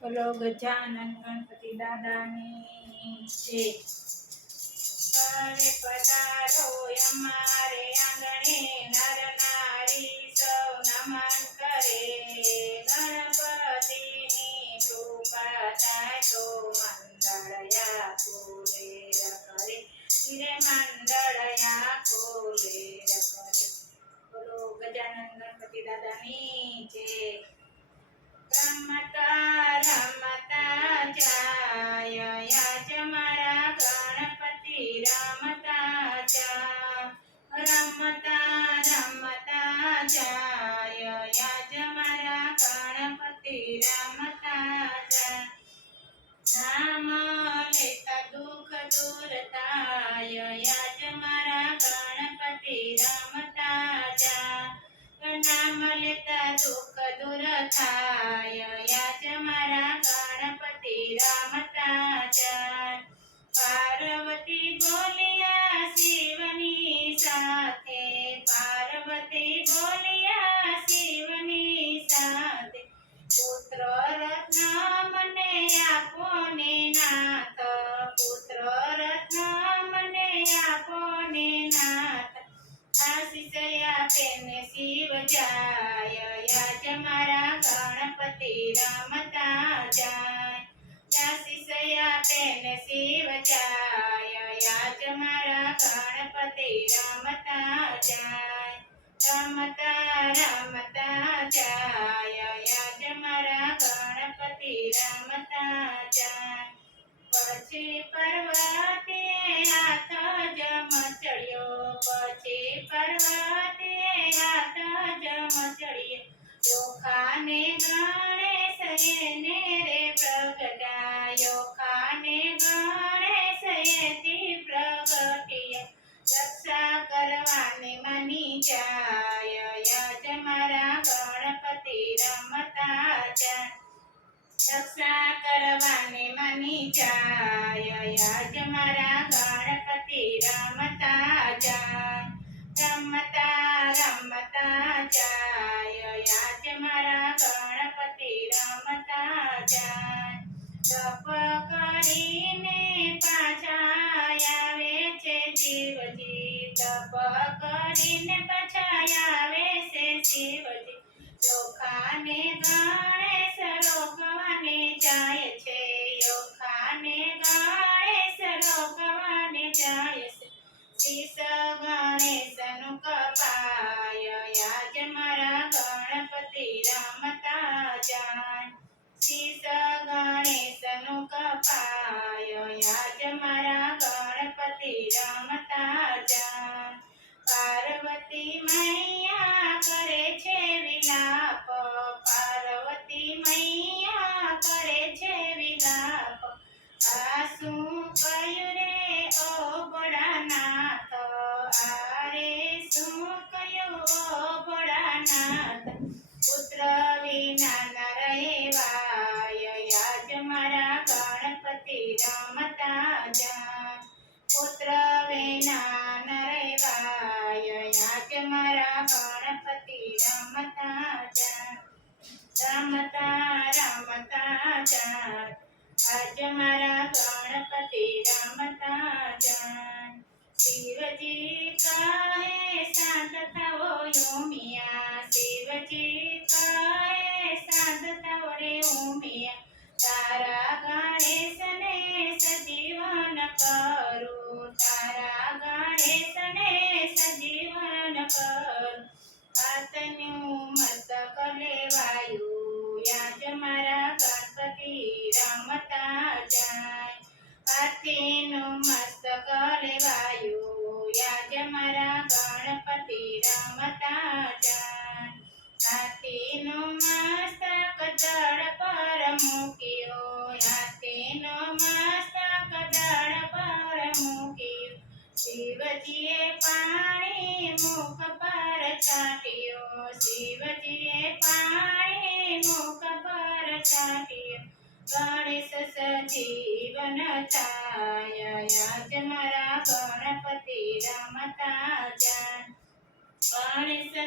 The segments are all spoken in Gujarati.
બોલો ગજાનન ગણપતિ દાદાની જય. ઘરે પધારો અમારે આંગણે, નર નારી સૌ નમન કરે. ગણપતિની કૃપા થાય તો મંડળયા કુલેર કરે. રે મંડળયા કુલેર કરે. બોલો ગજાનન ગણપતિ દાદાની જય. રમતા રમતા જાય યાજ મારા ગણપતિ રમતા જા. રમતા રમતા જાય યાજ મારા ગણપતિ રમતા જા. નામ લેતા દુઃખ દૂર થાય યાજ મારા ગણપતિ રમતા જા. નામ લેતા દુઃખ દૂર થાય યાજ મારા ગણપતિ રમતા જા. પાર્વતી બોલ્યા શિવની સાથે, પાર્વતી બોલ્યા શિવની સાથે. પુત્ર રત્ન મને આપો ને નાથ, પુત્ર રત્ન મને આપો ને નાથ. આશીષ આપે ને શિવ જાય યાજ મારા ગણપતિ રમતા જાય. આશીષ આપે ને શિવ જાય યાજ મારા ગણપતિ રમતા જાય. રમતા રમતા જાય યાજ મારા ગણપતિ રમતા જાય. પછી પર્વતે હાથ જમ ચડ્યો, પછી પર્વતે હાથ જમ ચડ્યો. ચોખાને ગણેશ એને રે પ્રગટાયો, ખાને ગણેશ એથી પ્રગટ્યા. રક્ષા કરવાને માની જાય યાજ મારા ગણપતિ રમતા જાય. રક્ષા કરવાને માની જાય યાજ મારા ગણપતિ રમતા જાય. રમતા રમતા જાય યાજ મારા ગણપતિ રમતા જાય. તપ કરીને પાછા આવે છે શિવજી, તપ કરીને પાછા આવે છે શિવજી. ચોખાને ગણેશ રોકવાને જાય છે, ચોખાને ગણેશ રોકવાને જાય છે. શીશ ગણેશનું કપાય યાજ મારા ગણપતિ રમતા જાય. શીશ ગણેશનું કપાય યાજ મારા ગણપતિ રમતા જાય. પાર્વતી મૈયા કરે છે વિલાપ, પાર્વતી મૈયા કરે છે વિલાપ. આ શું કહ્યું રે ઓ ભોળાનાથ, આ રે શું કહ્યું ઓ ભોળાનાથ. પુત્ર વિના ન રહેવાય યાજ મારા ગણપતિ રમતા જાય. પુત્ર વિના ન રહેવાય યાજ મારા ગણપતિ રમતા જાય. રમતા રમતા જાય આજ મારા ગણપતિ રમતા જાય. શિવજી કહે શાંત થાઓ ઉમિયા, શિવજી કહે શાંત થાઓ રે ઉમિયા. તારા ગણેશને સજીવન કરું, તારા ગણેશને સજીવન કરું. હાથનું મસ્તક લેવાયું યાજ મારા ગણપતિ રમતા જાય. હાથીનું મસ્તક લેવાયું યાજ મારા ગણપતિ રમતા જાય. હાથીનું મસ્તક ધડ પર મૂક્યો, હાથીનું મસ્તક ધડ પર મૂક્યું. શિવજીએ પાણી મુખ પર છાંટ્યો, શિવજીએ પાણી મુખ પર છાંટ્યો. ગણેશ સજીવન થાય યાજ મારા ગણપતિ રમતા જાય. ગણેશ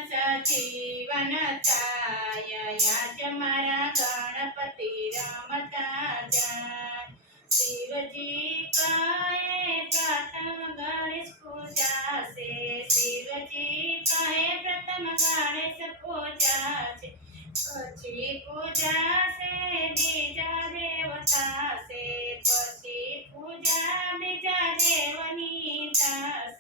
સજીવન થાય યાજ મારા ગણપતિ રમતા શિવજી કહે પ્રથમ ગણેશ પૂજા છે. શિવજી કહે પ્રથમ ગણેશ પૂજા છે. પછી પૂજા છે બીજા દેવતા છે. પછી પૂજા બીજા દેવની દાસ.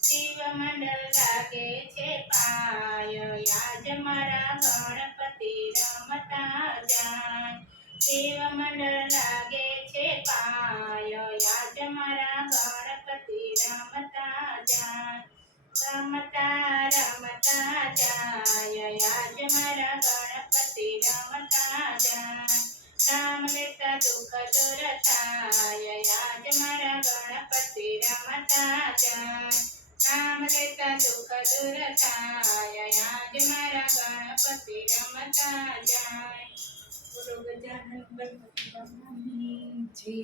શિવ મંડળ લાગે છે પાય યાજ મારા ગણપતિ રમતા જાય. શિવ મંડળ લાગે છે પાય યાજ મારા ગણપતિ રમતા જાય. રમતા રમતા જાય યાજ મારા ગણપતિ રમતા જાય. નામ લેતા દુઃખ દૂર થાય યાજ મારા ગણપતિ રમતા જાય. નામ લેતા દુઃખ દૂર થાય યાજ મારા ગણપતિ રમતા જાય. બોલો ગજાનન ગણપતિ બાપાની જય.